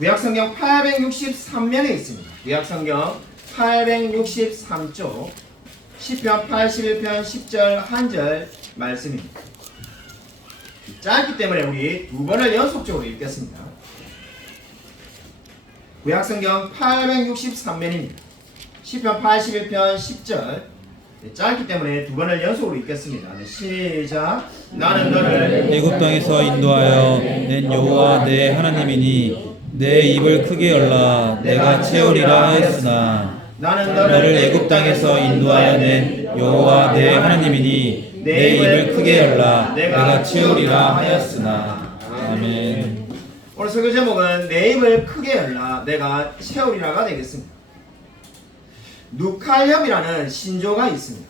구약성경 863면에 있습니다. 구약성경 863쪽 시편 81편 10절 한절 말씀입니다. 짧기 때문에 우리 두 번을 연속적으로 읽겠습니다. 구약성경 863면입니다. 시편 81편 10절 짧기 때문에 두 번을 연속으로 읽겠습니다. 시작. 나는 너를 애굽 땅에서 인도하여 낸 여호와 내 하나님이니 내 입을 크게 열라 내가 채우리라 하였으나 나는 너를 애굽 땅에서 인도하여 낸 여호와 내 하나님이니 내 입을 크게 열라 내가 채우리라 하였으나. 아멘. 오늘 설교 제목은 내 입을 크게 열라 내가 채우리라가 되겠습니다. 누칼협이라는 신조가 있습니다.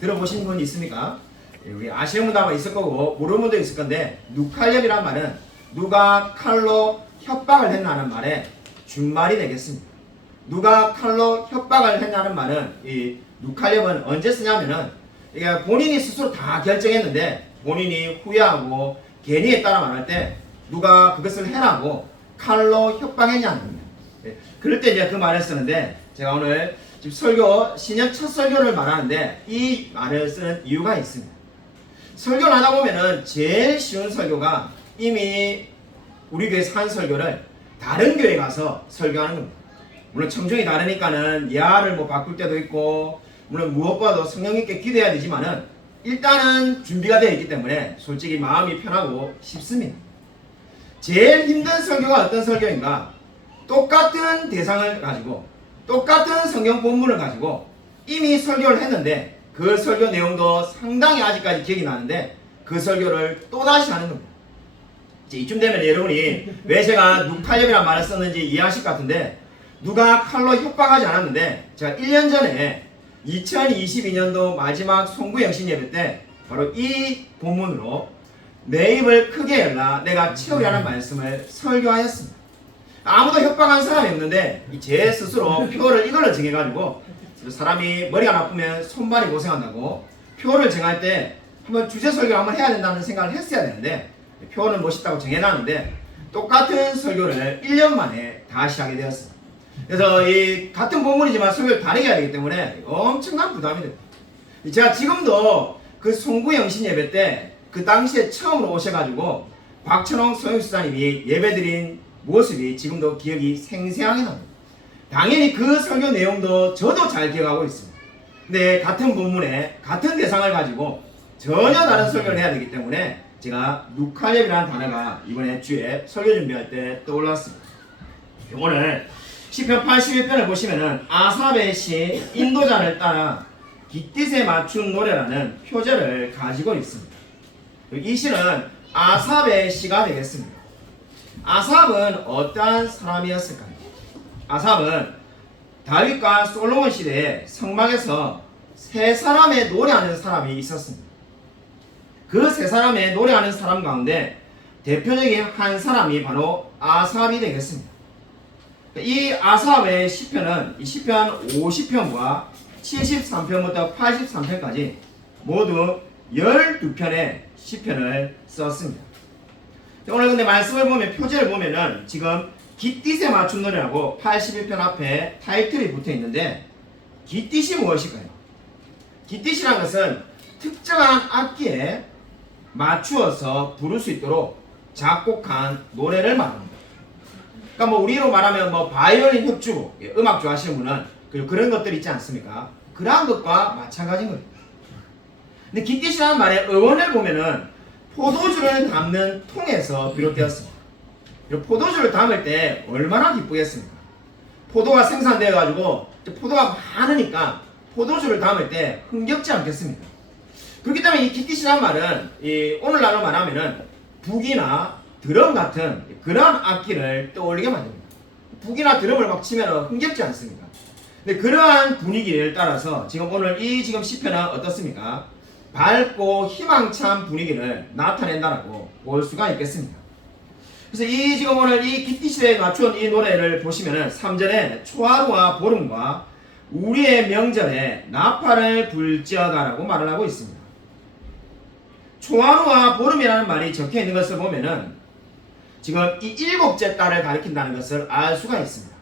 들어보신 분 있습니까? 우리 아시는 분도 아마 있을 거고 모르는 분도 있을 건데 누칼협이란 말은 누가 칼로 협박을 했나는 말에 준말이 되겠습니다. 누가 칼로 협박을 했냐는 말은 이 누칼협은 언제 쓰냐면은 이게 본인이 스스로 다 결정했는데 본인이 후회하고 괜히 했다라 말할 때 누가 그것을 해라고 칼로 협박했냐는 겁니다. 그럴 때 이제 그 말을 쓰는데 제가 오늘 지금 설교 신년 첫 설교를 말하는데 이 말을 쓰는 이유가 있습니다. 설교를 하다 보면은 제일 쉬운 설교가 이미 우리 교회에서 한 설교를 다른 교회 가서 설교하는 겁니다. 물론 청중이 다르니까는 예화를 뭐 바꿀 때도 있고 물론 무엇보다도 성령 있게 기도해야 되지만은 일단은 준비가 되어 있기 때문에 솔직히 마음이 편하고 쉽습니다. 제일 힘든 설교가 어떤 설교인가? 똑같은 대상을 가지고 똑같은 성경 본문을 가지고 이미 설교를 했는데 그 설교 내용도 상당히 아직까지 기억이 나는데 그 설교를 또다시 하는 겁니다. 이제 이쯤 되면 여러분이 왜 제가 누칼협이라는 말을 썼는지 이해하실 것 같은데 누가 칼로 협박하지 않았는데 제가 1년 전에 2022년도 마지막 송구영신 예배 때 바로 이 본문으로 내 입을 크게 열라 내가 채우리라는 말씀을 설교하였습니다. 아무도 협박한 사람이 없는데 제 스스로 표를 이걸로 정해가지고 사람이 머리가 나쁘면 손발이 고생한다고 표를 정할 때 한번 주제 설교를 한번 해야 된다는 생각을 했어야 되는데 표는 멋있다고 정해놨는데 똑같은 설교를 1년 만에 다시 하게 되었습니다. 그래서 이 같은 본문이지만 설교를 다르게 해야 되기 때문에 엄청난 부담이 됩니다. 제가 지금도 그 송구영신 예배 때 그 당시에 처음으로 오셔가지고 박천홍 소영수사님이 예배드린 모습이 지금도 기억이 생생하게 납니다. 당연히 그 설교 내용도 저도 잘 기억하고 있습니다. 근데 같은 본문에 같은 대상을 가지고 전혀 다른 설교를 해야 되기 때문에 제가 누칼협이라는 단어가 이번에 주에 설교 준비할 때 떠올랐습니다. 오늘 시편 81편을 보시면은 아삽의 시 인도자를 따라 깃딧에 맞춘 노래라는 표제를 가지고 있습니다. 이 시는 아삽의 시가 되겠습니다. 아삽은 어떠한 사람이었을까요? 아삽은 다윗과 솔로몬 시대에 성막에서 세 사람의 노래하는 사람이 있었습니다. 그 세 사람의 노래하는 사람 가운데 대표적인 한 사람이 바로 아삽이 되겠습니다. 이 아삽의 시편은 이 시편 50편과 73편부터 83편까지 모두 12편의 시편을 썼습니다. 오늘 근데 말씀을 보면 표제를 보면은 지금 깃딧에 맞춘 노래라고 81편 앞에 타이틀이 붙어 있는데 깃딧이 무엇일까요? 깃딧이라는 것은 특정한 악기에 맞추어서 부를 수 있도록 작곡한 노래를 말합니다. 그러니까 뭐 우리로 말하면 뭐 바이올린 협주, 음악 좋아하시는 분은 그리고 그런 것들 있지 않습니까? 그러한 것과 마찬가지인 거예요. 근데 깃딧이라는 말의 어원을 보면은 포도주를 담는 통에서 비롯되었습니다. 포도주를 담을 때 얼마나 기쁘겠습니까? 포도가 생산되어 가지고 포도가 많으니까 포도주를 담을 때 흥겹지 않겠습니까? 그렇기 때문에 이 깃딧이라는 말은 오늘날로 말하면은 북이나 드럼 같은 그러한 악기를 떠올리게 만듭니다. 북이나 드럼을 막 치면 흥겹지 않습니까? 근데 그러한 분위기를 따라서 지금 오늘 이 지금 시편은 어떻습니까? 밝고 희망찬 분위기를 나타낸다라고 볼 수가 있겠습니다. 그래서 이 지금 오늘 이 깃딧에 맞춘 이 노래를 보시면은 3절에 초하루와 보름과 우리의 명절에 나팔을 불지어다라고 말을 하고 있습니다. 초하루와 보름이라는 말이 적혀 있는 것을 보면은 지금 이 일곱째 달을 가리킨다는 것을 알 수가 있습니다.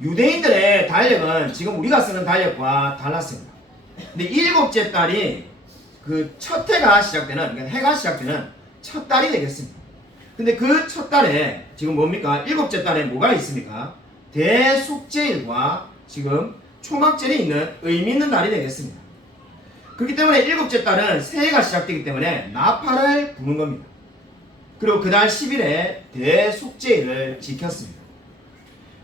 유대인들의 달력은 지금 우리가 쓰는 달력과 달랐습니다. 근데 일곱째 달이 그 첫 해가 시작되는, 그러니까 해가 시작되는 첫 달이 되겠습니다. 근데 그 첫 달에 지금 뭡니까? 일곱째 달에 뭐가 있습니까? 대속죄일과 지금 초막절이 있는 의미 있는 날이 되겠습니다. 그렇기 때문에 일곱째 달은 새해가 시작되기 때문에 나팔을 부는 겁니다. 그리고 그날 10일에 대속죄일을 지켰습니다.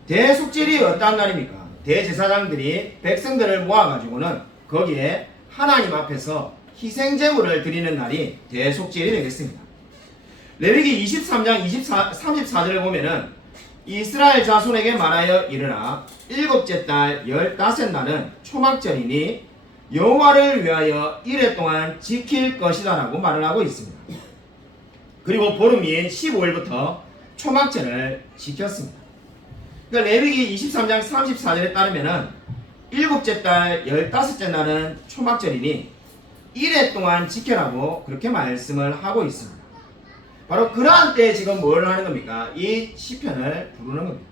대속죄일이 어떤 날입니까? 대제사장들이 백성들을 모아가지고는 거기에 하나님 앞에서 희생제물을 드리는 날이 대속죄일이 되겠습니다. 레위기 23장 34절을 보면은 이스라엘 자손에게 말하여 이르라 일곱째 달 15날은 초막절이니 여호와를 위하여 이래 동안 지킬 것이다 라고 말을 하고 있습니다. 그리고 보름인 15일부터 초막절을 지켰습니다. 그러니까 레위기 23장 34절에 따르면은 일곱째 달 15째 날은 초막절이니 이래 동안 지켜라고 그렇게 말씀을 하고 있습니다. 바로 그러한 때에 지금 뭘 하는 겁니까? 이 시편을 부르는 겁니다.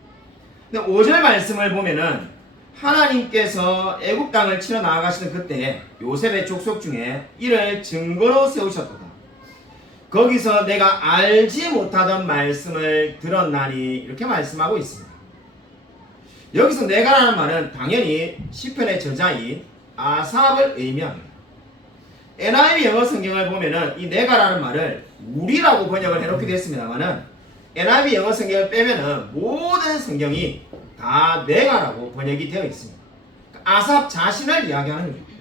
근데 5절 말씀을 보면은 하나님께서 애국 땅을 치러 나아가시는 그때에 요셉의 족속 중에 이를 증거로 세우셨도다. 거기서 내가 알지 못하던 말씀을 들었나니 이렇게 말씀하고 있습니다. 여기서 내가라는 말은 당연히 시편의 저자인 아삽을 의미합니다. NIV 영어 성경을 보면은 이 내가라는 말을 우리라고 번역을 해놓기도 했습니다만은 NIV 영어 성경을 빼면은 모든 성경이 다 내가라고 번역이 되어 있습니다. 아삽 자신을 이야기하는 겁니다.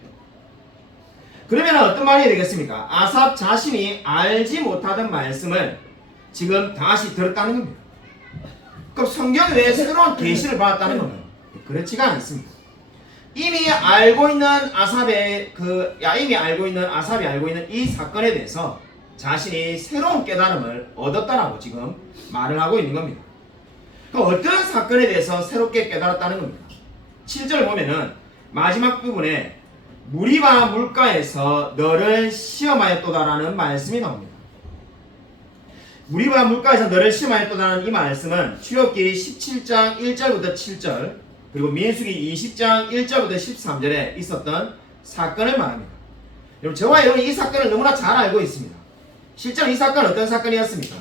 그러면 어떤 말이 되겠습니까? 아삽 자신이 알지 못하던 말씀을 지금 다시 들었다는 겁니다. 그럼 성경 외에 새로운 계시를 받았다는 겁니다. 그렇지가 않습니다. 이미 알고 있는 아삽이 알고 있는 이 사건에 대해서 자신이 새로운 깨달음을 얻었다라고 지금 말을 하고 있는 겁니다. 그럼 어떤 사건에 대해서 새롭게 깨달았다는 겁니다. 7절 보면은 마지막 부분에 무리와 물가에서 너를 시험하였도다라는 말씀이 나옵니다. 무리와 물가에서 너를 시험하였도다라는 이 말씀은 출애굽기 17장 1절부터 7절 그리고 민수기 20장 1절부터 13절에 있었던 사건을 말합니다. 여러분 저와 여러분이 이 사건을 너무나 잘 알고 있습니다. 실제로 이 사건은 어떤 사건이었습니까?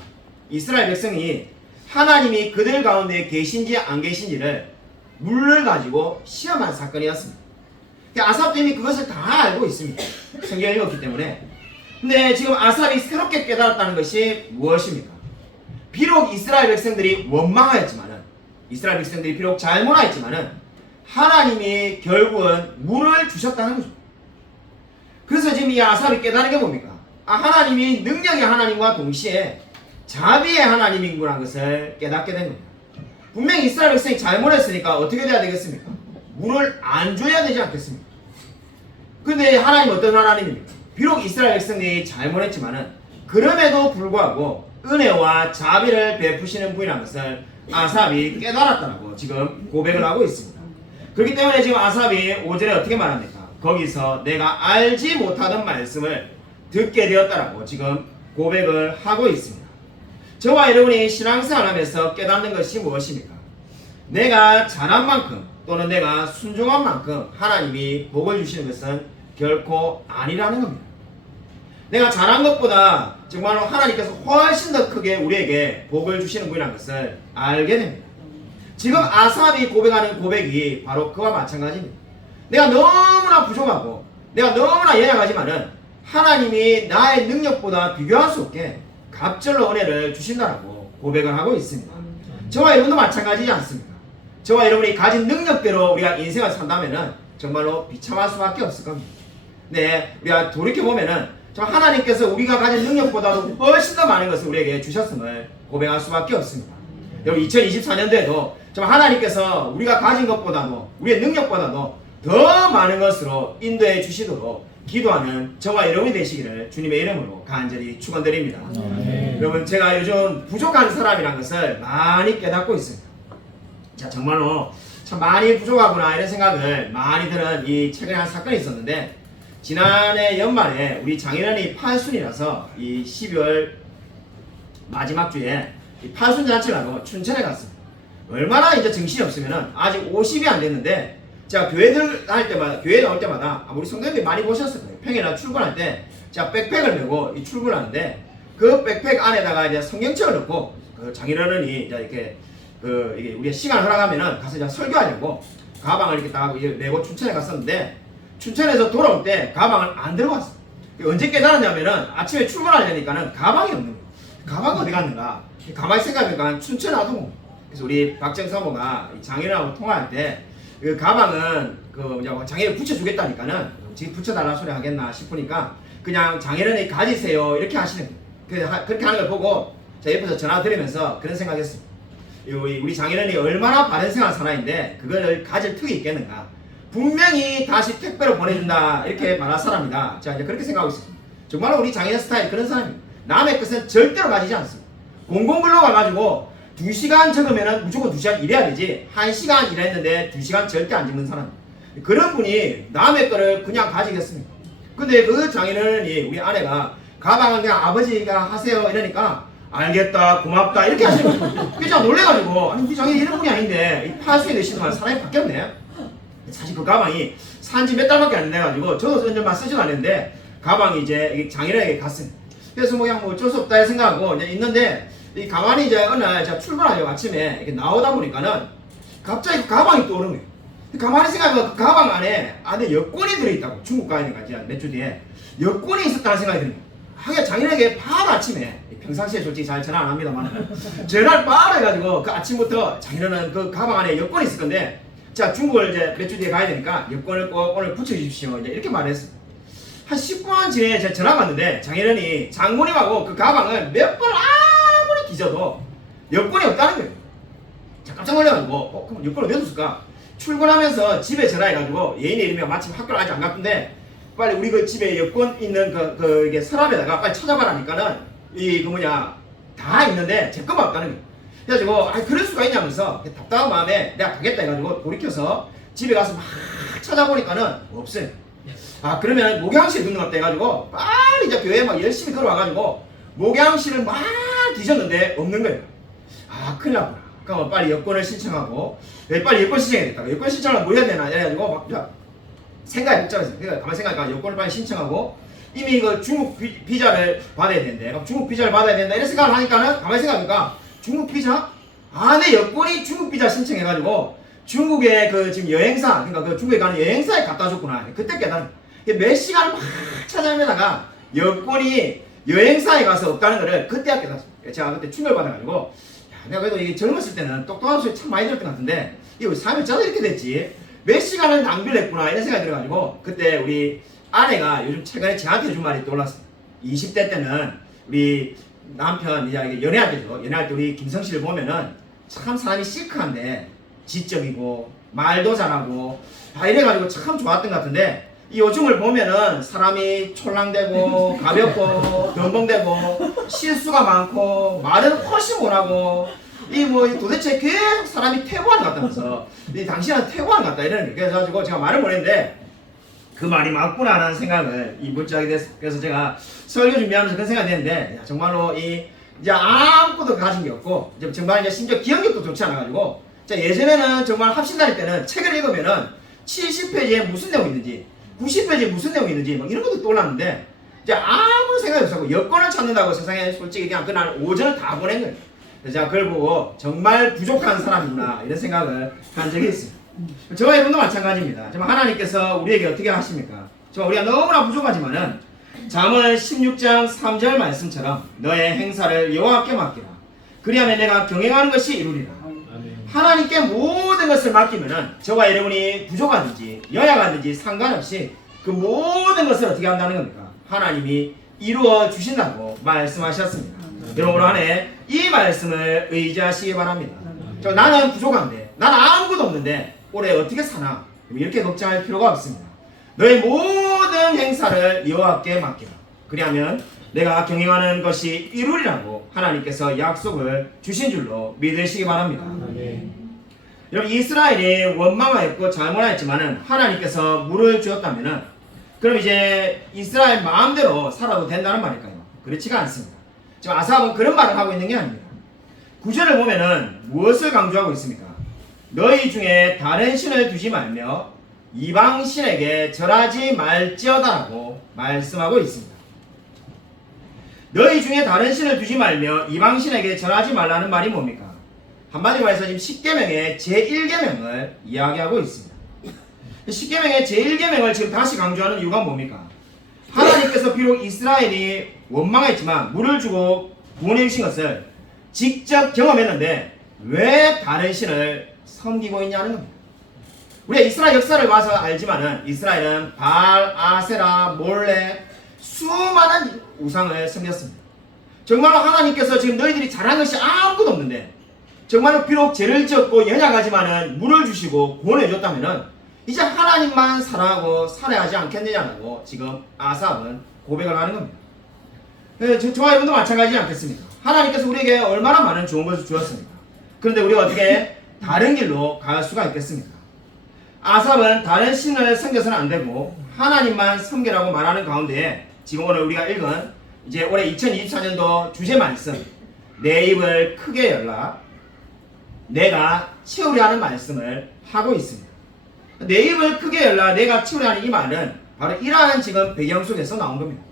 이스라엘 백성이 하나님이 그들 가운데 계신지 안 계신지를 물을 가지고 시험한 사건이었습니다. 아삽도 이미 그것을 다 알고 있습니다. 성경을 읽었기 때문에. 근데 지금 아삽이 새롭게 깨달았다는 것이 무엇입니까? 비록 이스라엘 백성들이 원망하였지만은 이스라엘 백성들이 비록 잘못하였지만은 하나님이 결국은 물을 주셨다는 거죠. 그래서 지금 이 아삽이 깨달은 게 뭡니까? 하나님이 능력의 하나님과 동시에 자비의 하나님이구나 것을 깨닫게 된 겁니다. 분명히 이스라엘 백성이 잘못했으니까 어떻게 돼야 되겠습니까? 물을 안 줘야 되지 않겠습니까? 근데 하나님 어떤 하나님입니까? 비록 이스라엘 백성들이 잘못했지만은 그럼에도 불구하고 은혜와 자비를 베푸시는 분이라는 것을 아삽이 깨달았다고 지금 고백을 하고 있습니다. 그렇기 때문에 지금 아삽이 5절에 어떻게 말합니까? 거기서 내가 알지 못하던 말씀을 듣게 되었다라고 지금 고백을 하고 있습니다. 저와 여러분이 신앙생활을 하면서 깨닫는 것이 무엇입니까? 내가 잘한 만큼 또는 내가 순종한 만큼 하나님이 복을 주시는 것은 결코 아니라는 겁니다. 내가 잘한 것보다 정말로 하나님께서 훨씬 더 크게 우리에게 복을 주시는 분이라는 것을 알게 됩니다. 지금 아삽이 고백하는 고백이 바로 그와 마찬가지입니다. 내가 너무나 부족하고 내가 너무나 연약하지만은 하나님이 나의 능력보다 비교할 수 없게 갑절로 은혜를 주신다라고 고백을 하고 있습니다. 저와 여러분도 마찬가지지 않습니까? 저와 여러분이 가진 능력대로 우리가 인생을 산다면은 정말로 비참할 수밖에 없을 겁니다. 네, 우리가 돌이켜보면은 하나님께서 우리가 가진 능력보다도 훨씬 더 많은 것을 우리에게 주셨음을 고백할 수밖에 없습니다. 여러분 2024년도에도 하나님께서 우리가 가진 것보다도 우리의 능력보다도 더 많은 것으로 인도해 주시도록 기도하는 저와 여러분이 되시기를 주님의 이름으로 간절히 축원드립니다. 여러분 제가 요즘 부족한 사람이라는 것을 많이 깨닫고 있습니다. 자 정말로 참 많이 부족하구나 이런 생각을 많이 드는 이 최근에 한 사건이 있었는데 지난해 연말에 우리 장인어른이 팔순이라서 이 12월 마지막 주에 이 팔순잔치라고 춘천에 갔습니다. 얼마나 이제 정신이 없으면은 아직 50이 안 됐는데 제가 교회들 다닐 때마다 교회 나올 때마다 우리 성도님들이 많이 보셨을 거예요. 평일날 출근할 때 제가 백팩을 메고 출근하는데 그 백팩 안에다가 이제 성경책을 넣고 그 장인어른이 이제 이렇게 이게 우리가 시간 허락하면은 가서 이제 설교하려고 가방을 이렇게 딱 메고 춘천에 갔었는데 춘천에서 돌아올 때 가방을 안 들고 왔어. 언제 깨달았냐면은 아침에 출근하려니까는 가방이 없는 거야. 가방이 어디 갔는가? 가만히 생각해보니까 춘천에 와도 그래서 우리 박정 사모가 장인어른하고 통화할 때 그 가방은 장인을 붙여주겠다니까는 지금 붙여달라 소리 하겠나 싶으니까 그냥 장인어른이 가지세요 이렇게 하시는 거예요. 그렇게 하는 걸 보고 제가 옆에서 전화 드리면서 그런 생각했습니다. 우리 장인어른이 얼마나 바른 생활 사나인데 그걸 가질 턱이 있겠는가. 분명히 다시 택배로 보내준다 이렇게 말할 사람이다. 제가 이제 그렇게 생각하고 있습니다. 정말로 우리 장인의 스타일 그런 사람입니다. 남의 것은 절대로 가지지 않습니다. 공공근로 가가지고 2시간 적으면 무조건 2시간 일해야 되지 1시간 일했는데 2시간 절대 안 적는 사람. 그런 분이 남의 거를 그냥 가지겠습니까? 근데 그 장인어른이 우리 아내가 가방은 그냥 아버지가 하세요 이러니까 알겠다 고맙다 이렇게 하시는 거예요. 그래서 놀래가지고 아니 우리 장인이 이런 분이 아닌데 이 파수에 내신 동안 사람이 바뀌었네. 사실 그 가방이 산지 몇 달밖에 안 돼가지고 저도 언제만 쓰지도 않았는데 가방이 이제 장인어른에게 갔습니다. 그래서 그냥 어쩔 수 없다 생각하고 이제 있는데 이 가만히 이제 어느 날 제가 출근하려고 아침에 이렇게 나오다 보니까는 갑자기 그 가방이 떠오르는 거예요. 가만히 생각해보면 그 가방 안에 여권이 들어있다고. 중국 가야 되니까 몇 주 뒤에 여권이 있었다는 생각이 드는 거예요. 하긴 장인에게 바로 아침에 평상시에 솔직히 잘 전화 안 합니다만 전화를 바로 해가지고 그 아침부터 장인어른 그 가방 안에 여권이 있을 건데 자 중국을 이제 몇 주 뒤에 가야 되니까 여권을 꼭 오늘 붙여주십시오 이제 이렇게 말했어요. 한 10분 뒤에 제가 전화가 왔는데 장인어른이 장모님하고 그 가방을 몇 번 아무리 뒤져도 여권이 없다는 거예요. 자 깜짝 놀라가지고 그럼 여권 어디 뒀을까? 출근하면서 집에 전화해가지고 예인의 이름이 마침 학교를 아직 안 갔던데 빨리 우리 그 집에 여권 있는 이게 서랍에다가 빨리 찾아봐라니까는 다 있는데 제 것만 없다는 거예요. 그래가지고 그럴 수가 있냐면서 답답한 마음에 내가 가겠다 해가지고 돌이켜서 집에 가서 막 찾아보니까는 없어요. 그러면 목양실에 넣는 것 같다 해가지고 빨리 이제 교회에 막 열심히 걸어와가지고 목양실을 막 뒤졌는데 없는 거예요. 큰일 났구나. 그럼 빨리 여권을 신청하고 빨리 여권 신청해야겠다. 여권 신청을 뭐 해야 되나 해가지고 막 생각이 복잡했어요. 그러니까 가만히 생각하니까 여권을 빨리 신청하고 이미 이거 중국 비자를 받아야 되는데 중국 비자를 받아야 된다 이런 생각을 하니까는 가만히 생각하니까 중국 비자? 내 여권이 중국 비자 신청해가지고 중국의 지금 여행사 그러니까 그 중국에 가는 여행사에 갖다 줬구나. 그때 깨달은 몇 시간을 막 찾아내다가 여권이 여행사에 가서 없다는 거를 그때야 깨달았습니다. 제가 그때 충격받아가지고 내가 그래도 이게 젊었을 때는 똑똑한 소리 참 많이 들었던 것 같은데 이거 삶이 어쩌다 이렇게 됐지? 몇 시간을 낭비를 했구나 이런 생각이 들어가지고 그때 우리 아내가 요즘 최근에 저한테 준 말이 떠올랐어요. 20대 때는 우리 남편 이제 연애할 때죠. 연애할 때 우리 김성 씨를 보면은 참 사람이 시크한데 지적이고 말도 잘하고 이래가지고 참 좋았던 것 같은데 이 요즘을 보면은 사람이 촐랑대고 가볍고 덤벙대고 실수가 많고 말은 훨씬 못하고 도대체 계속 사람이 퇴보하는 것 같다면서 당신은 퇴보하는 것 같다 이러는 거예요. 그래가지고 제가 말을 보냈는데 그 말이 맞구나 하는 생각을 문자하게 됐어요. 그래서 제가 설교 준비하면서 그런 생각이 됐는데 정말로 이제 아무것도 가진 게 없고 정말 이제 심지어 기억력도 좋지 않아가지고 예전에는 정말 합신 다닐 때는 책을 읽으면은 70페이지에 무슨 내용이 있는지 90페이지에 무슨 내용이 있는지 막 이런 것도 떠올랐는데 이제 아무 생각이 없었고 여권을 찾는다고 세상에 솔직히 그냥 그날 오전을 다 보낸 거예요. 그래서 제가 그걸 보고 정말 부족한 사람이구나 이런 생각을 한 적이 있어요. 저와 여러분도 마찬가지입니다. 정말 하나님께서 우리에게 어떻게 하십니까? 정말 우리가 너무나 부족하지만은 잠언 16장 3절 말씀처럼 너의 행사를 여호와께 맡기라. 그리하면 내가 경영하는 것이 이루리라. 하나님께 모든 것을 맡기면은 저와 여러분이 부족하든지 연약하든지 상관없이 그 모든 것을 어떻게 한다는 겁니까? 하나님이 이루어 주신다고 말씀하셨습니다. 여러분 안에 이 말씀을 의지하시기 바랍니다. 나는 부족한데 나는 아무것도 없는데 올해 어떻게 사나? 이렇게 걱정할 필요가 없습니다. 너의 모든 행사를 여호와께 맡기라. 그리하면 내가 경영하는 것이 이루리라고 하나님께서 약속을 주신 줄로 믿으시기 바랍니다. 여러분 이스라엘이 원망하였고 잘못하였지만은 하나님께서 물을 주었다면은 그럼 이제 이스라엘 마음대로 살아도 된다는 말일까요? 그렇지가 않습니다. 지금 아삽은 그런 말을 하고 있는 게 아닙니다. 구절을 보면은 무엇을 강조하고 있습니까? 너희 중에 다른 신을 두지 말며 이방 신에게 절하지 말지어다라고 말씀하고 있습니다. 너희 중에 다른 신을 두지 말며 이방 신에게 절하지 말라는 말이 뭡니까? 한마디로 해서 지금 10계명의 제1계명을 이야기하고 있습니다. 10계명의 제1계명을 지금 다시 강조하는 이유가 뭡니까? 하나님께서 비록 이스라엘이 원망했지만 물을 주고 구원해 주신 것을 직접 경험했는데 왜 다른 신을 섬기고 있냐는 겁니다. 우리가 이스라엘 역사를 봐서 알지만은 이스라엘은 바알, 아세라, 몰레 수많은 우상을 섬겼습니다. 정말로 하나님께서 지금 너희들이 잘한 것이 아무것도 없는데 정말로 비록 죄를 지었고 연약하지만은 물을 주시고 구원해 줬다면은 이제 하나님만 사랑하고 살아야 하지 않겠느냐고 지금 아삽은 고백을 하는 겁니다. 저와 여러분도 마찬가지지 않겠습니까? 하나님께서 우리에게 얼마나 많은 좋은 것을 주었습니까? 그런데 우리가 어떻게 다른 길로 갈 수가 있겠습니까? 아삽은 다른 신을 섬겨서는 안 되고 하나님만 섬기라고 말하는 가운데 지금 오늘 우리가 읽은 이제 올해 2024년도 주제 말씀 내 입을 크게 열라 내가 채우려 하는 말씀을 하고 있습니다. 내 입을 크게 열라 내가 채우려 하는 이 말은 바로 이러한 지금 배경 속에서 나온 겁니다.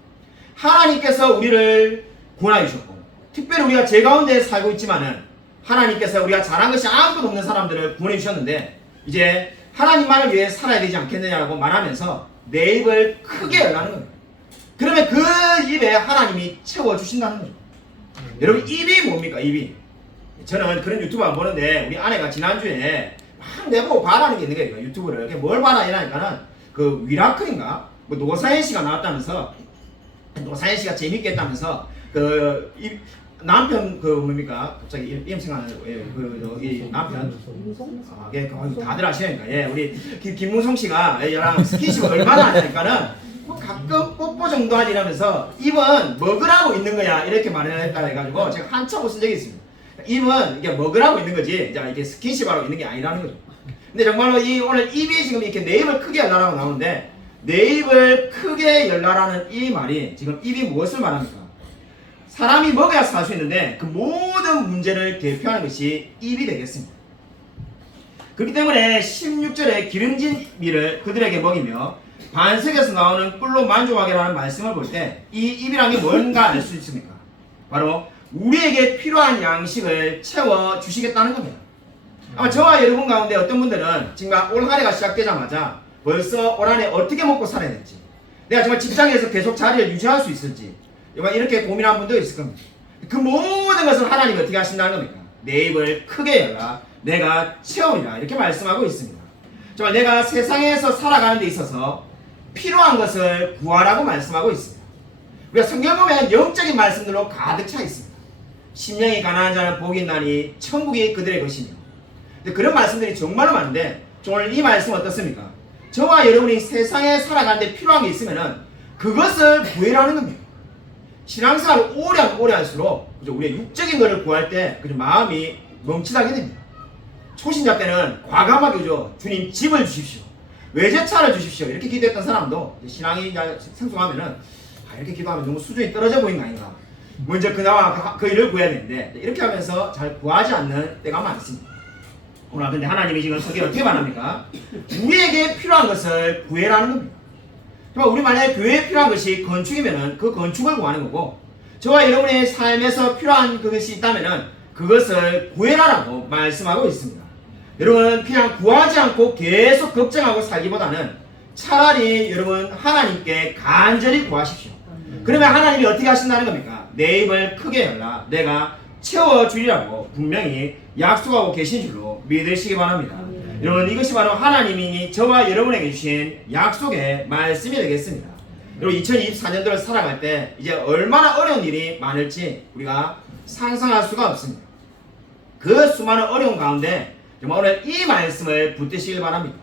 하나님께서 우리를 구원하여 주셨고 특별히 우리가 죄 가운데 살고 있지만은 하나님께서 우리가 잘한 것이 아무것도 없는 사람들을 구원해 주셨는데 이제 하나님만을 위해 살아야 되지 않겠느냐고 말하면서 내 입을 크게 열라는 겁니다. 그러면 그 입에 하나님이 채워주신다는 거죠. 여러분 입이 뭡니까? 입이 저는 그런 유튜브 안 보는데 우리 아내가 지난주에 막 내보고 바라는 게 있는 거예요. 유튜브를 뭘 바라 이러니까는 그 위라클인가 뭐 노사연 씨가 나왔다면서 노사연 씨가 재밌게 했다면서 그 남편 그 뭡니까 갑자기 이름 생각나는 이 남편 다들 아시니까 우리 김무성 씨가 얘랑 스킨십을 얼마나 하니까는 뭐 가끔 뽀뽀 정도 하지 이러면서 입은 먹으라고 있는 거야 이렇게 말을 했다 해가지고 제가 한참 웃은 적이 있습니다. 입은 이게 먹으라고 있는 거지 이게 스킨십하러 있는 게 아니라는 거죠. 근데 정말로 이 오늘 입이 지금 이렇게 내 입을 크게 열라라고 나오는데 내 입을 크게 열라라는 이 말이 지금 입이 무엇을 말합니까? 사람이 먹어야 살 수 있는데 그 모든 문제를 대표하는 것이 입이 되겠습니다. 그렇기 때문에 16절에 기름진 밀을 그들에게 먹이며 반석에서 나오는 꿀로 만족하게라는 말씀을 볼 때 이 입이라는 게 뭔가 알 수 있습니까? 바로 우리에게 필요한 양식을 채워주시겠다는 겁니다. 아마 저와 여러분 가운데 어떤 분들은 지금 올 한 해가 시작되자마자 벌써 올 한 해 어떻게 먹고 살아야 될지 내가 정말 직장에서 계속 자리를 유지할 수 있을지 이렇게 고민한 분도 있을 겁니다. 그 모든 것을 하나님이 어떻게 하신다는 겁니까? 내 입을 크게 열라 내가 채우리라 이렇게 말씀하고 있습니다. 정말 내가 세상에서 살아가는 데 있어서 필요한 것을 구하라고 말씀하고 있습니다. 우리가 성경 보면 영적인 말씀들로 가득 차 있습니다. 심령이 가난한 자는 복이 있나니 천국이 그들의 것이며 그런 말씀들이 정말로 많은데 오늘 이 말씀 어떻습니까? 저와 여러분이 세상에 살아가는 데 필요한 게 있으면 그것을 구해라는 겁니다. 신앙생활을 오래 할수록 우리의 육적인 것을 구할 때 마음이 멈칫하게 됩니다. 초신자 때는 과감하게 주님 집을 주십시오. 외제차를 주십시오. 이렇게 기도했던 사람도 신앙이 생성하면은 이렇게 기도하면 너무 수준이 떨어져 보이는 거 아닌가. 먼저 그나마 그 일을 구해야 되는데 이렇게 하면서 잘 구하지 않는 때가 많습니다. 오늘 근데 하나님이 지금 성경에 어떻게 말합니까? 우리에게 필요한 것을 구해라는 겁니다. 우리 만약에 교회에 필요한 것이 건축이면은 그 건축을 구하는 거고 저와 여러분의 삶에서 필요한 그것이 있다면은 그것을 구해라라고 말씀하고 있습니다. 여러분 그냥 구하지 않고 계속 걱정하고 살기보다는 차라리 여러분 하나님께 간절히 구하십시오. 그러면 하나님이 어떻게 하신다는 겁니까? 내 입을 크게 열라 내가 채워주리라고 분명히 약속하고 계신 줄로 믿으시기 바랍니다. 여러분 이것이 바로 하나님이 저와 여러분에게 주신 약속의 말씀이 되겠습니다. 여러분 2024년도를 살아갈 때 이제 얼마나 어려운 일이 많을지 우리가 상상할 수가 없습니다. 그 수많은 어려운 가운데 정말 오늘 이 말씀을 붙드시길 바랍니다.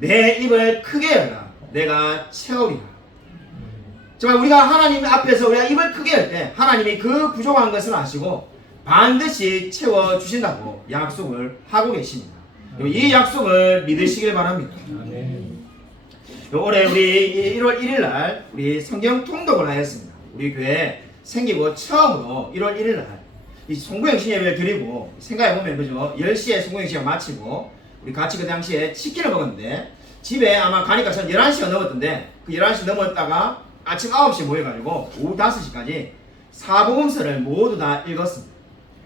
내 입을 크게 열라 내가 채우리라. 정말 우리가 하나님 앞에서 우리가 입을 크게 열 때 하나님이 그 부족한 것을 아시고 반드시 채워주신다고 약속을 하고 계십니다. 이 약속을 믿으시길 바랍니다. 올해 우리 1월 1일 날 우리 성경 통독을 하였습니다. 우리 교회 생기고 처음으로 1월 1일 날 이 송구영신 예배를 드리고 생각해보면 그죠? 10시에 송구영신을 마치고 우리 같이 그 당시에 치킨을 먹었는데 집에 아마 가니까 전 11시가 넘었던데 그 11시 넘었다가 아침 9시에 모여가지고 오후 5시까지 사복음서를 모두 다 읽었습니다.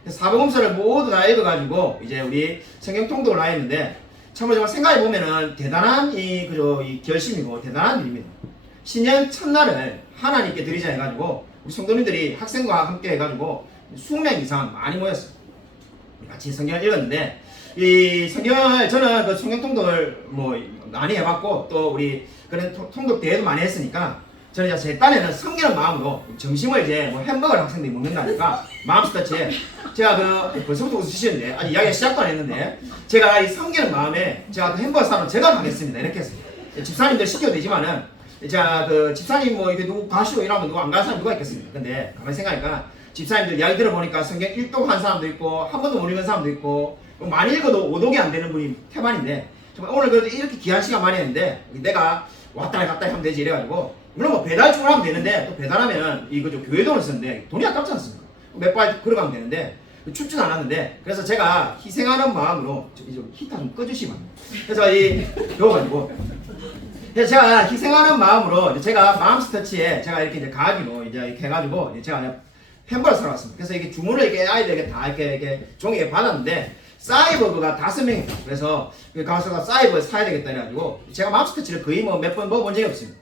사복음서를 모두 다 읽어가지고 이제 우리 성경 통독을 하였는데 참으로 정말 생각해보면은 대단한 이 결심이고 대단한 일입니다. 신년 첫날을 하나님께 드리자 해가지고 우리 성도님들이 학생과 함께 해가지고 수명 이상 많이 모였어요. 같이 성경을 읽었는데 이 성경을 저는 그 성경 통독을 뭐 많이 해봤고 또 우리 그런 통독 대회도 많이 했으니까 저는 이제 제 딴에는 섬기는 마음으로 점심을 이제 뭐 햄버거를 학생들이 먹는다니까 마음스터치에 제가 그 벌써부터 웃으시는데 아직 이야기 시작도 안 했는데 제가 이 섬기는 마음에 제가 그 햄버거 사러 제가 가겠습니다 이렇게 했습니다. 집사님들 시켜도 되지만은 자 그 집사님 뭐 이렇게 누구 가시고 이러면 누구 안 가는 사람 누가 있겠습니까? 근데 가만히 생각하니까 집사님들 이야기 들어보니까 성경 1독 한 사람도 있고 한 번도 못 읽은 사람도 있고 많이 읽어도 5독이 안 되는 분이 태반인데 정말 오늘 그래도 이렇게 귀한 시간 많이 했는데 내가 왔다 갔다 하면 되지 이래가지고 물론 뭐 배달 주문하면 되는데 또 배달하면 이거 좀 교회 돈을 쓰는데 돈이 아깝지 않습니까? 몇 발 걸어가면 되는데 춥진 않았는데 그래서 제가 희생하는 마음으로 좀 히터 좀 꺼주시면 그래서 이 배워가지고 그래서 제가 희생하는 마음으로 제가 마음스터치에 제가 이렇게 이제 가기로 이제 이렇게 해가지고 이제 제가 햄버거 사러 왔습니다. 그래서 이게 주문을 이렇게 아이들에게 다 이렇게 종이에 받았는데 사이버거가 5명입니다. 그래서 가서 사이버 사야 되겠다 해가지고 제가 마음스터치를 거의 뭐 몇 번 먹어본 적이 없습니다.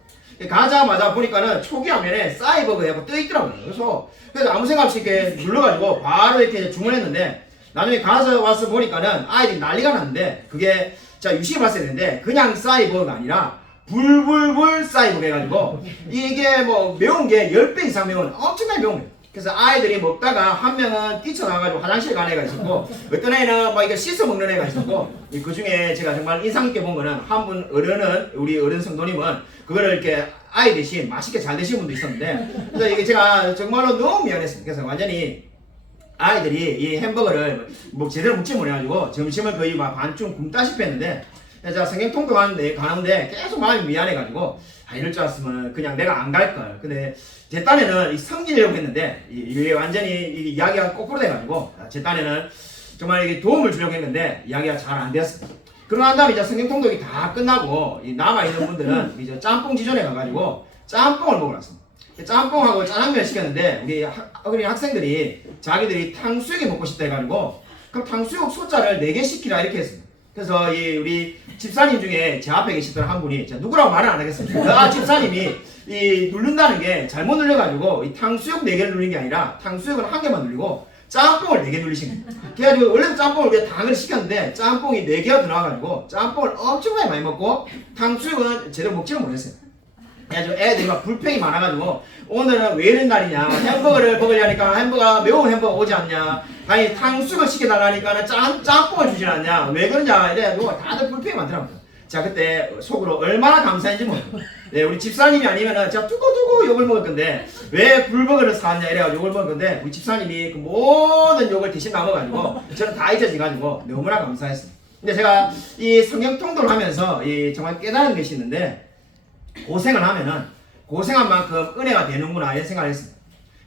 가자마자 보니까는 초기 화면에 싸이버거 하고 떠있더라고요. 그래서 아무 생각 없이 이렇게 눌러가지고 바로 이렇게 주문했는데 나중에 가서 와서 보니까는 아이들이 난리가 났는데 그게 자 유심히 봤어야 되는데 그냥 싸이버거가 아니라 불불불 싸이버거 해가지고 이게 뭐 매운 게 10배 이상 매운 엄청나게 매운 거예요. 그래서 아이들이 먹다가 한 명은 뛰쳐나가지고 화장실 간 애가 있었고 어떤 애는 막 이거 씻어 먹는 애가 있었고 그 중에 제가 정말 인상 깊게 본 거는 한 분 어른은 우리 어른 성도님은 그거를 이렇게 아이 대신 맛있게 잘 드신 분도 있었는데 그래서 이게 제가 정말로 너무 미안했습니다. 그래서 완전히 아이들이 이 햄버거를 뭐 제대로 먹지 못해가지고 점심을 거의 막 반쯤 굶다시피 했는데 제가 성경 통독하는데 가는데 계속 마음이 미안해가지고 이럴 줄 알았으면 그냥 내가 안 갈걸. 근데 제 딴에는 섬기려고 했는데 이게 완전히 이 이야기가 거꾸로 돼가지고 제 딴에는 정말 이게 도움을 주려고 했는데 이야기가 잘 안 되었습니다. 그러고 난 다음에 이제 성경 통독이 다 끝나고 남아있는 분들은 이제 짬뽕 지존에 가가지고 짬뽕을 먹으러 왔습니다. 짬뽕하고 짜장면을 시켰는데 우리 어린 학생들이 자기들이 탕수육이 먹고 싶다 해가지고 그럼 탕수육 소자를 4개 시키라 이렇게 했습니다. 그래서 우리 집사님 중에 제 앞에 계시던 한 분이 제가 누구라고 말은 안 하겠습니다. 집사님이 누른다는 게 잘못 눌려가지고 이 탕수육 4개를 누린 게 아니라 탕수육은 1개만 눌리고 짬뽕을 4개 누리신 거예요. 그래가지고 원래는 짬뽕을 그냥 당을 시켰는데 짬뽕이 4개가 더 나와가지고 짬뽕을 엄청나게 많이 먹고 탕수육은 제대로 먹지는 못했어요. 그래가지고 애들이 막 불평이 많아가지고 오늘은 왜 이런 날이냐 햄버거를 먹으려니까 매운 햄버거 오지 않냐 아니 탕수육을 시켜달라니까 짬뽕을 주지 않냐 왜 그러냐 이래가지고 다들 불평이 많더라고요. 자 그때 속으로 얼마나 감사한지 모르겠어요. 네, 우리 집사님이 아니면은 제가 두고두고 욕을 먹을 건데 왜 불버거를 사왔냐 이래가지고 욕을 먹을 건데 우리 집사님이 그 모든 욕을 대신 남아가지고 저는 다 잊어지가지고 너무나 감사했습니다. 근데 제가 이 성경 통독을 하면서 정말 깨달은 것이 있는데 고생을 하면은 고생한 만큼 은혜가 되는구나 이런 생각을 했습니다.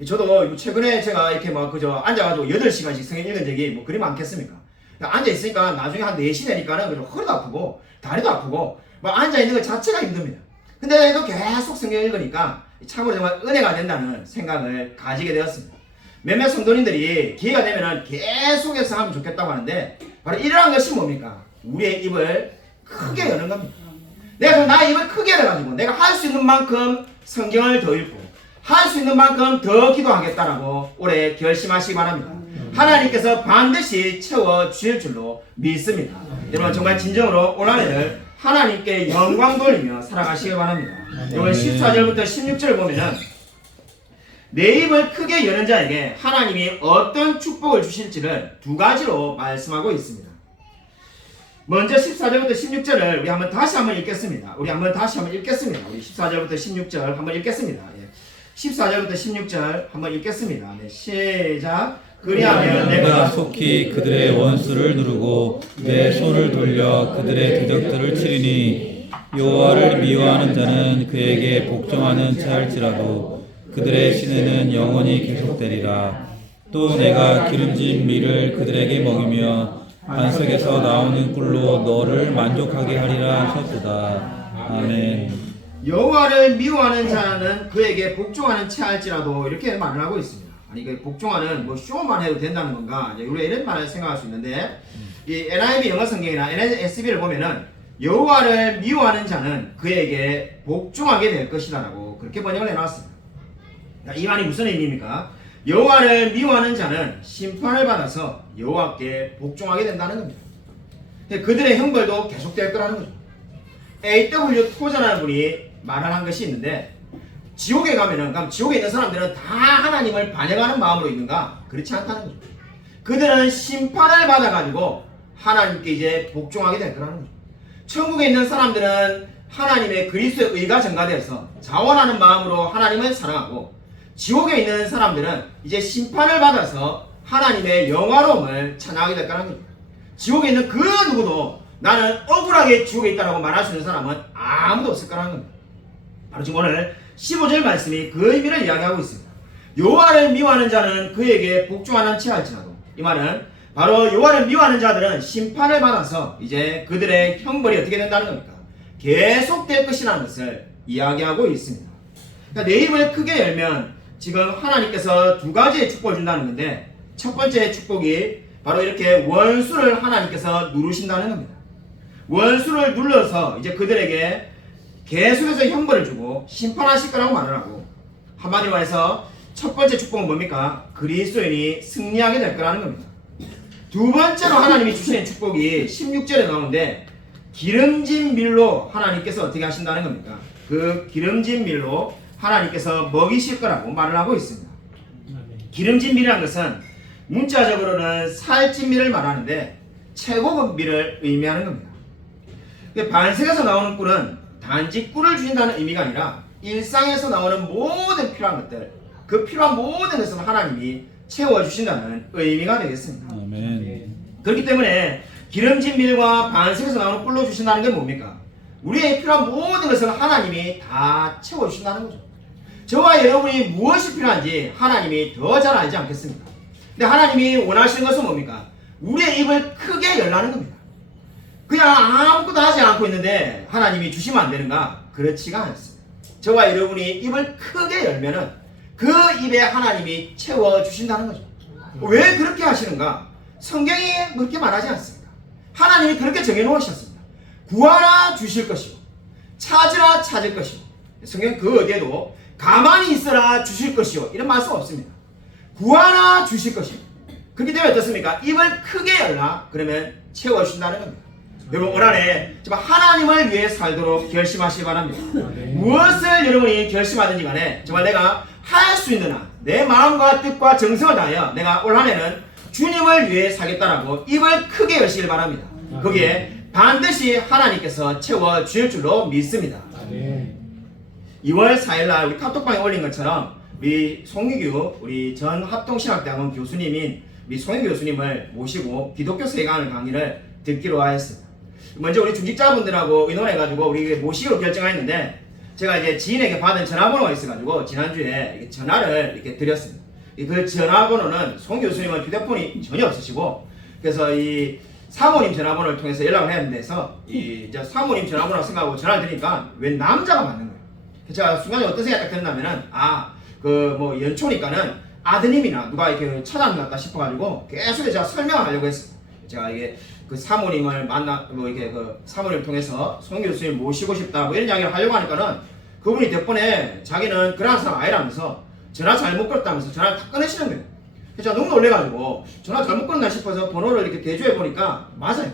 저도 최근에 제가 이렇게 막 그저 앉아가지고 8시간씩 성경 읽은 적이 뭐 그리 많겠습니까? 앉아있으니까 나중에 한 4시 되니까는 그저 허리도 아프고 다리도 아프고 막 앉아있는 것 자체가 힘듭니다. 근데 또 계속 성경 읽으니까 참으로 정말 은혜가 된다는 생각을 가지게 되었습니다. 몇몇 성도님들이 기회가 되면은 계속해서 하면 좋겠다고 하는데 바로 이러한 것이 뭡니까? 우리의 입을 크게 여는 겁니다. 내가 그럼 나의 입을 크게 열어가지고 내가 할 수 있는 만큼 성경을 더 읽고 할 수 있는 만큼 더 기도하겠다라고 올해 결심하시기 바랍니다. 하나님께서 반드시 채워주실 줄로 믿습니다. 여러분 정말 진정으로 올 한해를 하나님께 영광 돌리며 살아가시기 바랍니다. 오늘 14절부터 16절을 보면은 내 입을 크게 여는 자에게 하나님이 어떤 축복을 주실지를 2가지로 말씀하고 있습니다. 먼저 14절부터 16절을 우리 다시 한번 읽겠습니다. 우리 14절부터 16절 한번 읽겠습니다. 14절부터 16절 한번 읽겠습니다. 네, 시작. 그리하면 내가 속히 그들의 원수를 누르고 내 손을 돌려 그들의 대적들을 치리니 여호와를 미워하는 자는 그에게 복종하는 자일지라도 그들의 시내는 영원히 계속되리라. 또 내가 기름진 밀을 그들에게 먹이며 반석에서 나오는 꿀로 너를 만족하게 하리라 하셨도다. 아멘. 여호와를 미워하는 자는 그에게 복종하는 체할지라도 이렇게 말을 하고 있습니다. 아니 그 복종하는 뭐 쇼만 해도 된다는 건가? 이제 우리가 이런 말을 생각할 수 있는데 이 NIV 영어 성경이나 NSB를 보면은 여호와를 미워하는 자는 그에게 복종하게 될 것이다라고 그렇게 번역을 해놨습니다. 이 말이 무슨 의미입니까? 여호와를 미워하는 자는 심판을 받아서 여호와께 복종하게 된다는 겁니다. 그들의 형벌도 계속될 거라는 거죠. A.W. 토자라는 분이 말을 한 것이 있는데 지옥에 가면은 그럼 지옥에 있는 사람들은 다 하나님을 반역하는 마음으로 있는가? 그렇지 않다는 거죠. 그들은 심판을 받아가지고 하나님께 이제 복종하게 될 거라는 거죠. 천국에 있는 사람들은 하나님의 그리스도의 의가 전가되어서 자원하는 마음으로 하나님을 사랑하고 지옥에 있는 사람들은 이제 심판을 받아서 하나님의 영화로움을 찬양하게 될 거라는 거죠. 지옥에 있는 그 누구도 나는 억울하게 지옥에 있다라고 말할 수 있는 사람은 아무도 없을 거라는 겁니다. 바로 지금 오늘 15절 말씀이 그 의미를 이야기하고 있습니다. 여호와를 미워하는 자는 그에게 복종하는 체할지라도, 이 말은 바로 여호와를 미워하는 자들은 심판을 받아서 이제 그들의 형벌이 어떻게 된다는 겁니까? 계속될 것이라는 것을 이야기하고 있습니다. 그러니까 내 입을 크게 열면 지금 하나님께서 두 가지의 축복을 준다는 건데, 첫 번째 축복이 바로 이렇게 원수를 하나님께서 누르신다는 겁니다. 원수를 눌러서 이제 그들에게 계속해서 형벌을 주고 심판하실 거라고 말을 하고, 한마디로 말해서 첫 번째 축복은 뭡니까? 그리스도인이 승리하게 될 거라는 겁니다. 두 번째로 하나님이 주시는 축복이 16절에 나오는데, 기름진 밀로 하나님께서 어떻게 하신다는 겁니까? 그 기름진 밀로 하나님께서 먹이실 거라고 말을 하고 있습니다. 기름진 밀이라는 것은 문자적으로는 살찐 밀을 말하는데 최고급 밀을 의미하는 겁니다. 반석에서 나오는 꿀은 단지 꿀을 주신다는 의미가 아니라 일상에서 나오는 모든 필요한 것들, 그 필요한 모든 것을 하나님이 채워주신다는 의미가 되겠습니다. 아멘. 그렇기 때문에 기름진 밀과 반석에서 나오는 꿀로 주신다는 게 뭡니까? 우리의 필요한 모든 것을 하나님이 다 채워주신다는 거죠. 저와 여러분이 무엇이 필요한지 하나님이 더 잘 알지 않겠습니까? 근데 하나님이 원하시는 것은 뭡니까? 우리의 입을 크게 열라는 겁니다. 그냥 아무것도 하지 않고 있는데 하나님이 주시면 안 되는가? 그렇지가 않습니다. 저와 여러분이 입을 크게 열면은 그 입에 하나님이 채워주신다는 거죠. 왜 그렇게 하시는가? 성경이 그렇게 말하지 않습니다. 하나님이 그렇게 정해놓으셨습니다. 구하라 주실 것이요, 찾으라 찾을 것이요. 성경 그 어디에도 가만히 있어라 주실 것이요 이런 말씀 없습니다. 구하라 주실 것이요. 그렇기 때문에 어떻습니까? 입을 크게 열라 그러면 채워주신다는 겁니다. 여러분 올 한해 정말 하나님을 위해 살도록 결심하시기 바랍니다. 무엇을 여러분이 결심하든지 간에 정말 내가 할 수 있는 한 내 마음과 뜻과 정성을 다하여 내가 올 한해는 주님을 위해 살겠다라고 입을 크게 여시길 바랍니다. 거기에 반드시 하나님께서 채워주실 줄로 믿습니다. 2월 4일날 우리 카톡방에 올린 것처럼 우리 송유규 우리 전 합동신학대학원 교수님인 우리 송유규 교수님을 모시고 기독교 세계관을 강의를 듣기로 하였습니다. 먼저 우리 중직자분들하고 의논해가지고 우리 모시기로 결정했는데, 제가 이제 지인에게 받은 전화번호가 있어가지고 지난주에 전화를 이렇게 드렸습니다. 그 전화번호는 송 교수님은 휴대폰이 전혀 없으시고, 그래서 이 사모님 전화번호를 통해서 연락을 해야 돼서 이제 사모님 전화번호 생각하고 전화를 드리니까 웬 남자가 맞는 거예요. 제가 순간에 어떤 생각이 딱 들었냐면은 그 뭐 연초니까는 아드님이나 누가 이렇게 찾아왔나 싶어가지고 계속 제가 설명을 하려고 했어요. 제가 이게 그 사모님을 뭐 이렇게 그 사모님을 통해서 송 교수님 모시고 싶다 뭐 이런 이야기를 하려고 하니까는 그분이 덕분에 자기는 그런 사람 아니라면서 전화 잘못 걸었다면서 전화를 탁 끊으시는 거예요. 그래서 제가 너무 놀래가지고 전화 잘못 걸었나 싶어서 번호를 이렇게 대조해 보니까 맞아요.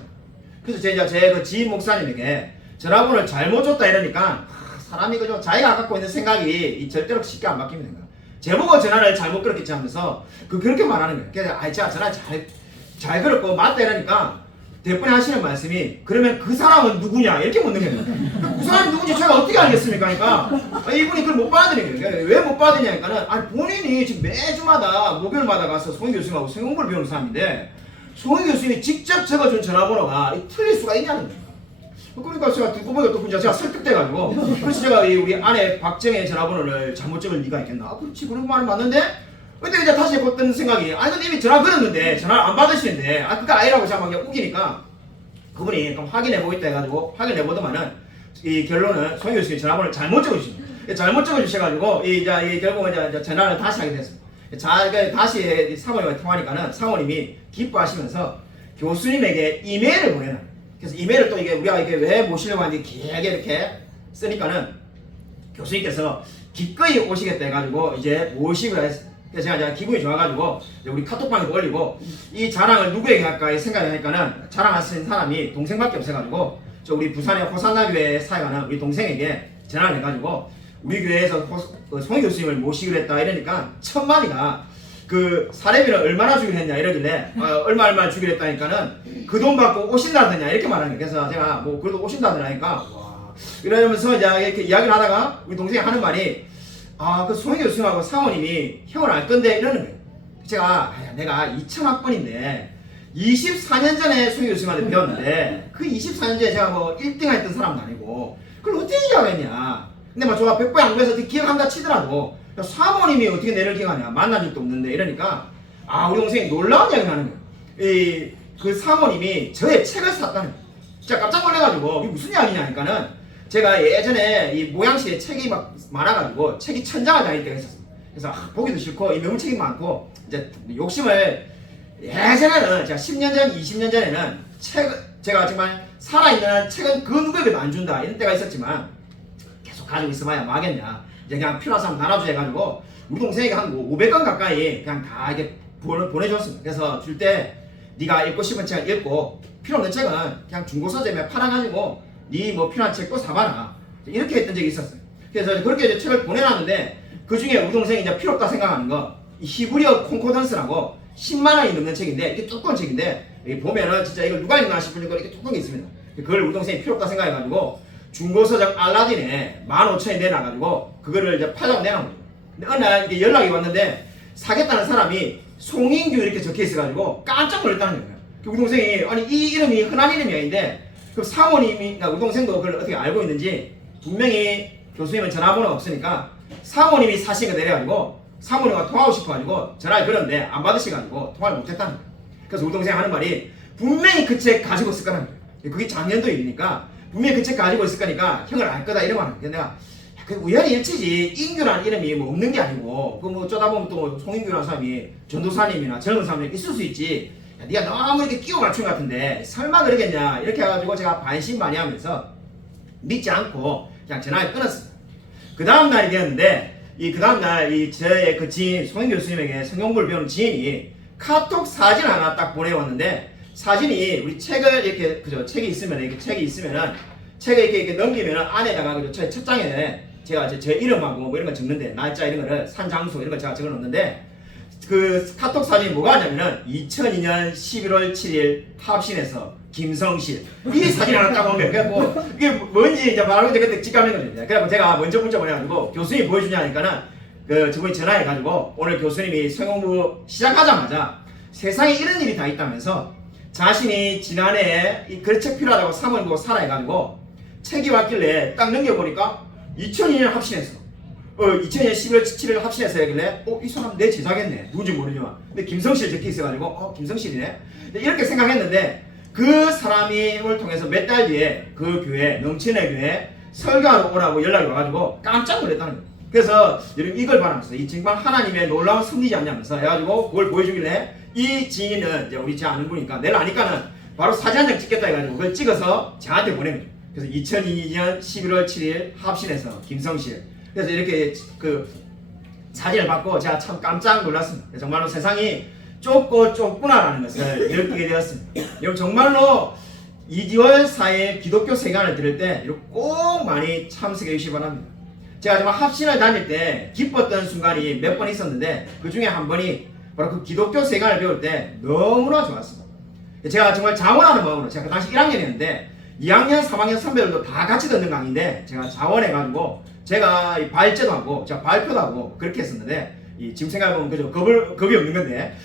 그래서 제가 제 그 지인 목사님에게 전화번호를 잘못 줬다 이러니까 사람이 그저 자기가 갖고 있는 생각이 절대로 쉽게 안 바뀝니다. 제보고 전화를 잘못 걸었겠지 하면서 그렇게 말하는 거예요. 그래서 제가 전화 잘 걸었고 맞다 이러니까 대표님 하시는 말씀이 그러면 그 사람은 누구냐 이렇게 묻는 거예요. 그 사람이 누군지 제가 어떻게 알겠습니까? 그러니까 이분이 그걸 못 받아들이는 거예요. 왜 못 받으냐니까는 본인이 지금 매주마다 목요일마다 가서 송 교수님하고 성경공부를 배우는 사람인데 송 교수님이 직접 적어준 전화번호가 틀릴 수가 있냐는 거예요. 그러니까 제가 듣고 보니까 또 제가 설득돼가지고 그래서 제가 우리 아내 박정혜 전화번호를 잘못 적을 리가 있겠나? 그렇지 그런 말은 맞는데 근데 이제 다시 했던 생각이, 아니 근데 이미 전화 걸었는데 전화를 안 받으시는데, 아 그거 아니라고 제가 막 우기니까 그분이 그럼 확인해 보겠다 해가지고 확인해 보더만은 이 결론은 송 교수님 전화번호를 잘못 적어주신, 잘못 적어주셔가지고 이 결국은 이제 전화를 다시 하게 됐습니다. 자, 다시 사모님과 통화하니까는 사모님이 기뻐하시면서 교수님에게 이메일을 보내는. 그래서 이메일을 또 이게 우리가 이게 왜 모시려고 하는지 길게 이렇게 쓰니까는 교수님께서 기꺼이 오시겠다 해가지고 이제 모시기로 했어요. 그래서 제가 기분이 좋아가지고 우리 카톡방에도 올리고, 이 자랑을 누구에게 할까 생각하니까는 자랑하신 사람이 동생밖에 없어가지고 저 우리 부산의 호산나교회에 사역하는 우리 동생에게 전화를 해가지고 우리 교회에서 송 교수님을 모시기로 했다 이러니까 첫 마디가 그 사례비를 얼마나 주기로 했냐 이러길래 얼마 주기로 했다니까는 그 돈 받고 오신다더냐 이렇게 말하는 거예요. 그래서 제가 뭐 그래도 오신다더냐니까 와 이러면서 이제 이렇게 이야기를 하다가 우리 동생이 하는 말이, 그 송 교수님하고 사모님이 형을 알 건데 이러는 거예요. 제가 내가 2000학번인데 24년 전에 송 교수님한테 배웠는데 그 24년 전에 제가 뭐 1등 했던 사람도 아니고 그걸 어떻게 기억하겠냐. 근데 막 저가 백보 양보해서 기억한다 치더라도 사모님이 어떻게 내를 기억하냐, 만난 적도 없는데 이러니까 우리 동생이 놀라운 이야기를 하는 거예요. 그 사모님이 저의 책을 샀다는 거예요. 제가 깜짝 놀래가지고 이게 무슨 이야기냐 하니까는 제가 예전에 이 모양시에 책이 막 많아가지고 책이 천장을 다닐 때가 있었습니다. 그래서 보기도 싫고 이 너무 책이 많고 이제 욕심을, 예전에는 제가 10년 전 20년 전에는 제가 정말 살아있는 책은 그 누구에게도 안 준다 이런 때가 있었지만 계속 가지고 있어봐야 뭐 하겠냐, 이제 그냥 필요한 사람 나눠주자 해가지고 우리 동생에게 한 500권 가까이 그냥 다 이렇게 보내줬습니다. 그래서 줄 때 네가 읽고 싶은 책을 읽고 필요 없는 책은 그냥 중고서점에 팔아가지고 네 뭐 필요한 책도 사봐라 이렇게 했던 적이 있었어요. 그래서 그렇게 이제 책을 보내놨는데 그 중에 우리 동생이 이제 필요 없다 생각하는 거, 히브리어 콘코던스라고 10만 원이 넘는 책인데 이게 두꺼운 책인데 여기 보면은 진짜 이걸 누가 읽나 싶을 거 이렇게 두꺼운 게 있습니다. 그걸 우리 동생이 필요 없다 생각해가지고 중고서점 알라딘에 15,000원 내놔가지고 그거를 이제 팔자고 내놓은 거죠. 근데 어느 날 이렇게 연락이 왔는데 사겠다는 사람이 송인규 이렇게 적혀 있어가지고 깜짝 놀랐다는 거예요. 우리 동생이 아니 이 이름이 흔한 이름이 아닌데 그 사모님이, 우리 동생도 그걸 어떻게 알고 있는지 분명히 교수님은 전화번호가 없으니까 사모님이 사신 거 내려가지고 사모님과 통화하고 싶어가지고 전화를 걸었는데 안 받으셔가지고 통화를 못했다는 거예요. 그래서 우리 동생이 하는 말이 분명히 그 책 가지고 있을 거라는 거예요. 그게 작년도 일이니까 분명히 그 책 가지고 있을 거니까 형을 알 거다 이런 말을. 내가 그 우연히 일치지, 인규라는 이름이 뭐 없는 게 아니고 그 뭐 어쩌다 보면 또 송인규라는 사람이 전도사님이나 젊은 사람이 있을 수 있지, 야, 네가 너무 이렇게 끼워 맞춘 것 같은데 설마 그러겠냐 이렇게 해가지고 제가 반신반의하면서 믿지 않고 그냥 전화를 끊었습니다. 그 다음 날이 되었는데 그 다음 날 저의 그 지인 송인 교수님에게 성경부를 배우는 지인이 카톡 사진 하나 딱 보내왔는데, 사진이 우리 책을 이렇게 책이 있으면 이렇게 책이 있으면은 책을 이렇게 넘기면은 안에다가 첫 장에 제가 제 이름하고 뭐 이런 거 적는데 날짜 이런 거를 산 장소 이런 거 제가 적어 놓는데 그 카톡 사진이 뭐가 하냐면은 2002년 11월 7일 합신에서 김성실 이 사진 하나 딱 오면 그래갖고 이게 뭔지 이제 말하고 이제 그때 직감한 거죠. 그래갖고 제가 먼저 문자 보내가지고 교수님이 보여주냐 하니까는 저분이 전화해가지고 오늘 교수님이 성경부 시작하자마자 세상에 이런 일이 다 있다면서 자신이 지난해에 이 책 필요하다고 사모님 보고 사라 해가지고 책이 왔길래 딱 넘겨보니까 2002년 합신했어. 2000년 11월 7일 합신해서 하길래 이 사람 내 제자겠네. 누군지 모르지만 근데 김성실 적혀 있어가지고 김성실이네 이렇게 생각했는데, 그 사람을 통해서 몇 달 뒤에 그 교회 넘치는 교회 설교하러 오라고 연락이 와가지고 깜짝 놀랐다는 거예요. 그래서 여러분 이걸 바라면서 이 정말 하나님의 놀라운 섭리지 않냐면서 해가지고 그걸 보여주길래 이 지인은 이제 우리 제 아는 분이니까 내가 아니까는 바로 사진 한 장 찍겠다 해가지고 그걸 찍어서 저한테 보낸 거죠. 그래서 2002년 11월 7일 합신에서 김성실. 그래서 이렇게 그 사진을 받고 제가 참 깜짝 놀랐습니다. 정말로 세상이 좁구나라는 것을 느끼게 되었습니다. 여러분 정말로 2월 4일 기독교 세간을 들을 때 꼭 많이 참석해 주시기 바랍니다. 제가 정말 합신을 다닐 때 기뻤던 순간이 몇 번 있었는데 그 중에 한 번이 바로 그 기독교 세간을 배울 때 너무나 좋았습니다. 제가 정말 자원하는 마음으로, 제가 그 당시 1학년이었는데 2학년, 3학년 선배들도 다 같이 듣는 강의인데 제가 자원해가지고 제가 발제도 하고 제가 발표도 하고 그렇게 했었는데 지금 생각해보면 그저 겁이 없는 건데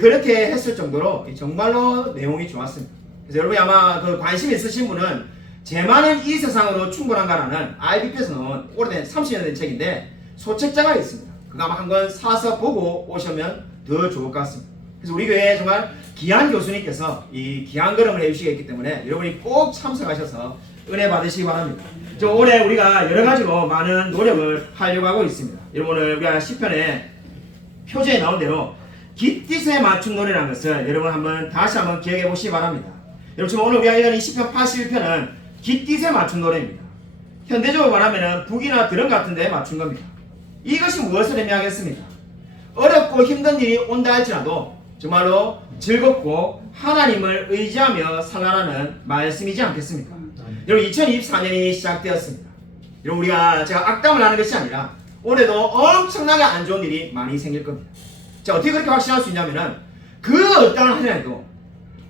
그렇게 했을 정도로 정말로 내용이 좋았습니다. 그래서 여러분이 아마 그 관심 있으신 분은 제만은 이 세상으로 충분한가라는 IBP에서 나온 오래된 30년 된 책인데 소책자가 있습니다. 그거 한번 한 권 사서 보고 오시면 더 좋을 것 같습니다. 그래서 우리 교회에 정말 귀한 교수님께서 이 귀한 걸음을 해주시겠기 때문에 여러분이 꼭 참석하셔서 은혜 받으시기 바랍니다. 올해 우리가 여러 가지로 많은 노력을 하려고 하고 있습니다. 여러분 오늘 우리가 시편에 표제에 나온 대로 깃딧에 맞춘 노래라는 것을 여러분 다시 한번 기억해 보시기 바랍니다. 여러분 지금 오늘 우리가 읽은 이 시편 81편은 깃딧에 맞춘 노래입니다. 현대적으로 말하면 북이나 드럼 같은 데에 맞춘 겁니다. 이것이 무엇을 의미하겠습니까? 어렵고 힘든 일이 온다 할지라도 정말로 즐겁고 하나님을 의지하며 살아라는 말씀이지 않겠습니까? 여러분 2024년이 시작되었습니다. 여러분 제가 악담을 하는 것이 아니라 올해도 엄청나게 안 좋은 일이 많이 생길 겁니다. 자, 어떻게 그렇게 확신할 수 있냐면은 그 어떠한 한 해도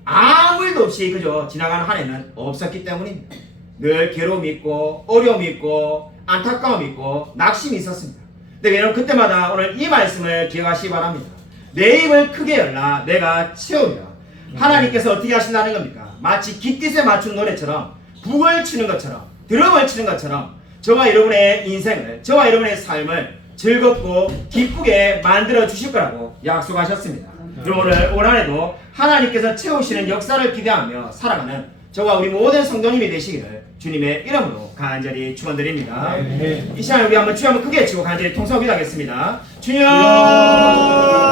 아무 일도 없이 그저 지나가는 한 해는 없었기 때문입니다. 늘 괴로움이 있고 어려움이 있고 안타까움이 있고 낙심이 있었습니다. 근데 여러분 그때마다 오늘 이 말씀을 기억하시기 바랍니다. 내 입을 크게 열라 내가 채우리라. 하나님께서 어떻게 하신다는 겁니까? 마치 깃딧에 맞춘 노래처럼 북을 치는 것처럼 드럼을 치는 것처럼 저와 여러분의 인생을 저와 여러분의 삶을 즐겁고 기쁘게 만들어 주실 거라고 약속하셨습니다. 그럼 오늘 올 한해도 하나님께서 채우시는 역사를 기대하며 살아가는 저와 우리 모든 성도님이 되시기를 주님의 이름으로 간절히 축원드립니다. 이 시간에 우리 한번 주여 한번 크게 외치고 간절히 통성기도하겠습니다. 주여